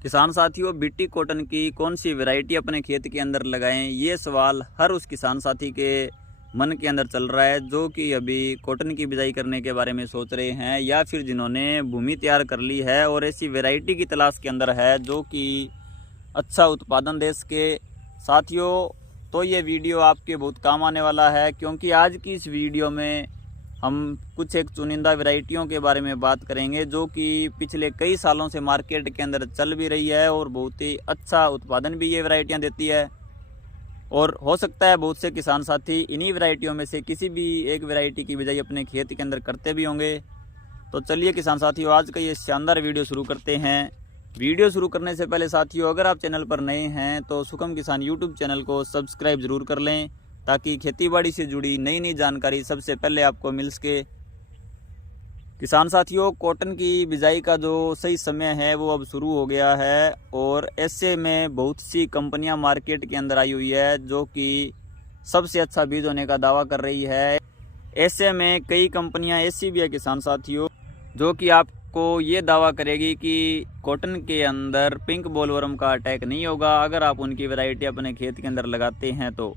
किसान साथियों, BT cotton की कौन सी वैरायटी अपने खेत के अंदर लगाएं, ये सवाल हर उस किसान साथी के मन के अंदर चल रहा है जो कि अभी कॉटन की बिजाई करने के बारे में सोच रहे हैं या फिर जिन्होंने भूमि तैयार कर ली है और ऐसी वैरायटी की तलाश के अंदर है जो कि अच्छा उत्पादन दे सके। साथियों, तो ये वीडियो आपके बहुत काम आने वाला है, क्योंकि आज की इस वीडियो में हम कुछ एक चुनिंदा वैरायटियों के बारे में बात करेंगे जो कि पिछले कई सालों से मार्केट के अंदर चल भी रही है और बहुत ही अच्छा उत्पादन भी ये वैरायटियां देती है। और हो सकता है बहुत से किसान साथी इन्हीं वैरायटियों में से किसी भी एक वैरायटी की बिजाई अपने खेत के अंदर करते भी होंगे। तो चलिए किसान साथियों, आज का ये शानदार वीडियो शुरू करते हैं। वीडियो शुरू करने से पहले साथियों, अगर आप चैनल पर नए हैं तो सुखम किसान यूट्यूब चैनल को सब्सक्राइब जरूर कर लें ताकि खेतीबाड़ी से जुड़ी नई नई जानकारी सबसे पहले आपको मिल सके। किसान साथियों, कॉटन की बिजाई का जो सही समय है वो अब शुरू हो गया है और ऐसे में बहुत सी कंपनियां मार्केट के अंदर आई हुई है जो कि सबसे अच्छा बीज होने का दावा कर रही है। ऐसे में कई कंपनियां ऐसी भी है किसान साथियों जो कि आपको ये दावा करेगी कि कॉटन के अंदर पिंक बोलवर्म का अटैक नहीं होगा अगर आप उनकी वैरायटी अपने खेत के अंदर लगाते हैं तो।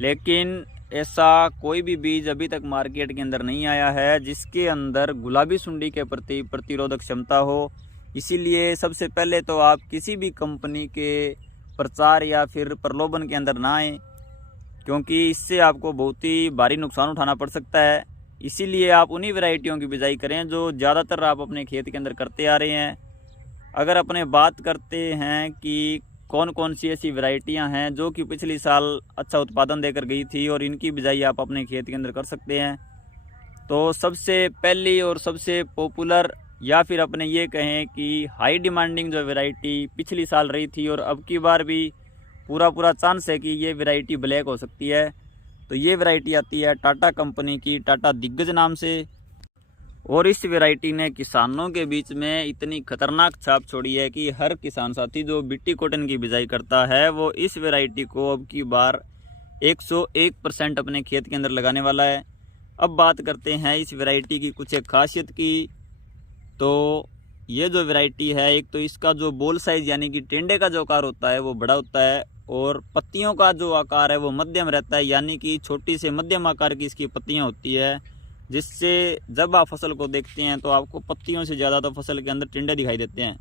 लेकिन ऐसा कोई भी बीज अभी तक मार्केट के अंदर नहीं आया है जिसके अंदर गुलाबी सुंडी के प्रति प्रतिरोधक क्षमता हो। इसीलिए सबसे पहले तो आप किसी भी कंपनी के प्रचार या फिर प्रलोभन के अंदर ना आएँ, क्योंकि इससे आपको बहुत ही भारी नुकसान उठाना पड़ सकता है। इसीलिए आप उन्हीं वैरायटियों की बिजाई करें जो ज़्यादातर आप अपने खेत के अंदर करते आ रहे हैं। अगर अपने बात करते हैं कि कौन कौन सी ऐसी वैरायटियां हैं जो कि पिछली साल अच्छा उत्पादन देकर गई थी और इनकी बिजाई आप अपने खेत के अंदर कर सकते हैं, तो सबसे पहली और सबसे पॉपुलर या फिर अपने ये कहें कि हाई डिमांडिंग जो वैरायटी पिछली साल रही थी और अब की बार भी पूरा चांस है कि ये वैरायटी ब्लैक हो सकती है। तो ये वैरायटी आती है टाटा कंपनी की, टाटा दिग्गज नाम से। और इस वैरायटी ने किसानों के बीच में इतनी खतरनाक छाप छोड़ी है कि हर किसान साथी जो बीटी कॉटन की बिजाई करता है वो इस वैरायटी को अब की बार 101% अपने खेत के अंदर लगाने वाला है। अब बात करते हैं इस वैरायटी की कुछ एक खासियत की। तो ये जो वैरायटी है, एक तो इसका जो बोल साइज यानी कि टेंडे का जो आकार होता है वो बड़ा होता है और पत्तियों का जो आकार है वो मध्यम रहता है, यानी कि छोटी से मध्यम आकार की इसकी पत्तियां होती है, जिससे जब आप फसल को देखते हैं तो आपको पत्तियों से ज़्यादा तो फसल के अंदर टिंडे दिखाई देते हैं।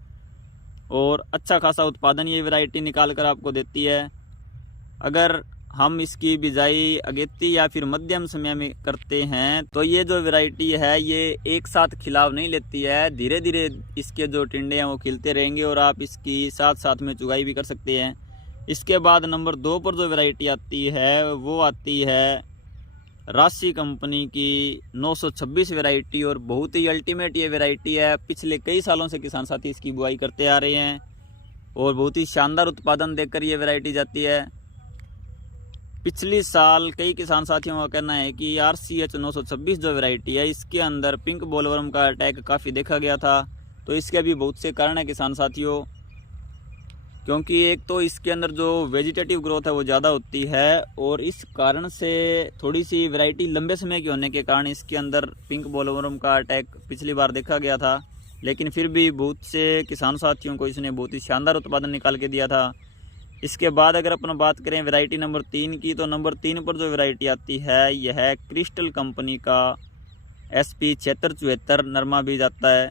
और अच्छा खासा उत्पादन ये वैरायटी निकाल कर आपको देती है। अगर हम इसकी बिजाई अगेती या फिर मध्यम समय में करते हैं तो ये जो वैरायटी है ये एक साथ खिलाव नहीं लेती है, धीरे धीरे इसके जो टिंडे हैं वो खिलते रहेंगे और आप इसकी साथ साथ में चुगाई भी कर सकते हैं। इसके बाद नंबर 2 पर जो वैरायटी आती है वो आती है राशि कंपनी की 926 वैरायटी। और बहुत ही अल्टीमेट ये वैरायटी है, पिछले कई सालों से किसान साथी इसकी बुआई करते आ रहे हैं और बहुत ही शानदार उत्पादन देकर ये वैरायटी जाती है। पिछली साल कई किसान साथियों का कहना है कि RCH 926 जो वैरायटी है इसके अंदर पिंक बोलवर्म का अटैक काफ़ी देखा गया था। तो इसके भी बहुत से कारण है किसान साथियों, क्योंकि एक तो इसके अंदर जो वेजिटेटिव ग्रोथ है वो ज़्यादा होती है और इस कारण से थोड़ी सी वैरायटी लंबे समय की होने के कारण इसके अंदर पिंक बोलवर्म का अटैक पिछली बार देखा गया था। लेकिन फिर भी बहुत से किसान साथियों को इसने बहुत ही शानदार उत्पादन निकाल के दिया था। इसके बाद अगर अपन बात करें वैरायटी नंबर 3 की, तो नंबर 3 पर जो वैरायटी आती है यह है क्रिस्टल कंपनी का SP 7674 नरमा बीज आता है।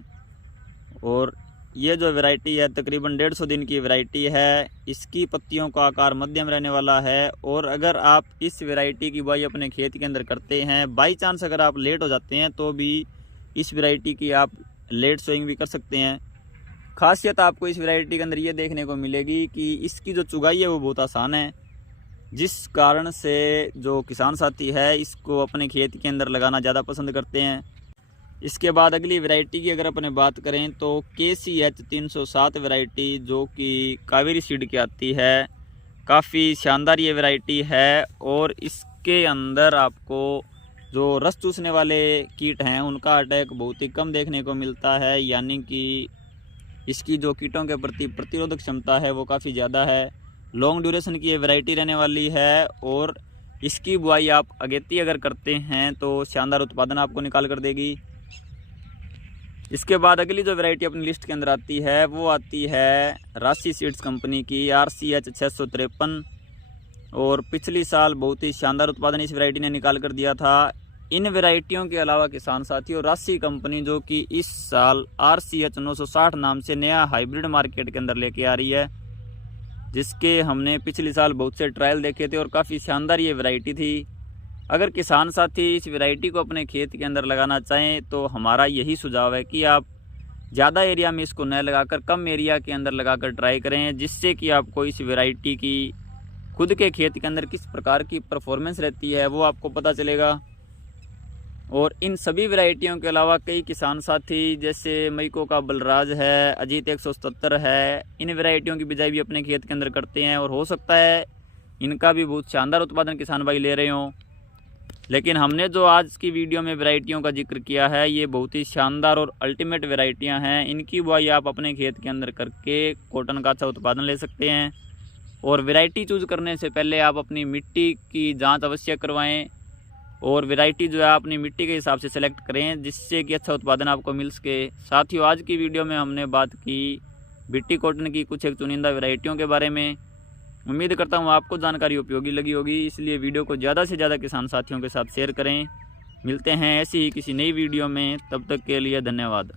और ये जो वैरायटी है तकरीबन 150 दिन की वैरायटी है। इसकी पत्तियों का आकार मध्यम रहने वाला है और अगर आप इस वैरायटी की बुआई अपने खेत के अंदर करते हैं, बाई चांस अगर आप लेट हो जाते हैं तो भी इस वैरायटी की आप लेट सोइंग भी कर सकते हैं। खासियत आपको इस वैरायटी के अंदर ये देखने को मिलेगी कि इसकी जो चुगाई है वो बहुत आसान है, जिस कारण से जो किसान साथी है इसको अपने खेत के अंदर लगाना ज़्यादा पसंद करते हैं। इसके बाद अगली वैरायटी की अगर अपने बात करें तो KCH 307 वैरायटी जो कि कावेरी सीड की आती है, काफ़ी शानदार ये वैरायटी है। और इसके अंदर आपको जो रस चूसने वाले कीट हैं उनका अटैक बहुत ही कम देखने को मिलता है, यानी कि इसकी जो कीटों के प्रति प्रतिरोधक क्षमता है वो काफ़ी ज़्यादा है। लॉन्ग ड्यूरेशन की ये वैरायटी रहने वाली है और इसकी बुआई आप अगेती अगर करते हैं तो शानदार उत्पादन आपको निकाल कर देगी। इसके बाद अगली जो वैरायटी अपनी लिस्ट के अंदर आती है वो आती है राशि सीड्स कंपनी की RCH 653। और पिछली साल बहुत ही शानदार उत्पादन इस वैरायटी ने निकाल कर दिया था। इन वैरायटियों के अलावा किसान साथियों राशि कंपनी जो कि इस साल RCH 960 नाम से नया हाइब्रिड मार्केट के अंदर लेके आ रही है, जिसके हमने पिछले साल बहुत से ट्रायल देखे थे और काफ़ी शानदार ये वैरायटी थी। अगर किसान साथी इस वैरायटी को अपने खेत के अंदर लगाना चाहें तो हमारा यही सुझाव है कि आप ज़्यादा एरिया में इसको न लगाकर कम एरिया के अंदर लगाकर ट्राई करें, जिससे कि आपको इस वैरायटी की खुद के खेत के अंदर किस प्रकार की परफॉर्मेंस रहती है वो आपको पता चलेगा। और इन सभी वैरायटियों के अलावा कई किसान साथी जैसे मईको का बलराज है, अजीत 177 है, इन वैरायटियों की बिजाई भी अपने खेत के अंदर करते हैं और हो सकता है इनका भी बहुत शानदार उत्पादन किसान भाई ले रहे हों। लेकिन हमने जो आज की वीडियो में वैरायटियों का जिक्र किया है ये बहुत ही शानदार और अल्टीमेट वैरायटियां हैं। इनकी बुआई आप अपने खेत के अंदर करके कॉटन का अच्छा उत्पादन ले सकते हैं। और वैरायटी चूज़ करने से पहले आप अपनी मिट्टी की जांच अवश्य करवाएं और वैरायटी जो है अपनी मिट्टी के हिसाब से सेलेक्ट करें, जिससे कि अच्छा उत्पादन आपको मिल सके। साथियों आज की वीडियो में हमने बात की बीटी कॉटन की कुछ एक चुनिंदा वैरायटियों के बारे में। उम्मीद करता हूँ आपको जानकारी उपयोगी लगी होगी, इसलिए वीडियो को ज़्यादा से ज़्यादा किसान साथियों के साथ शेयर करें। मिलते हैं ऐसी ही किसी नई वीडियो में, तब तक के लिए धन्यवाद।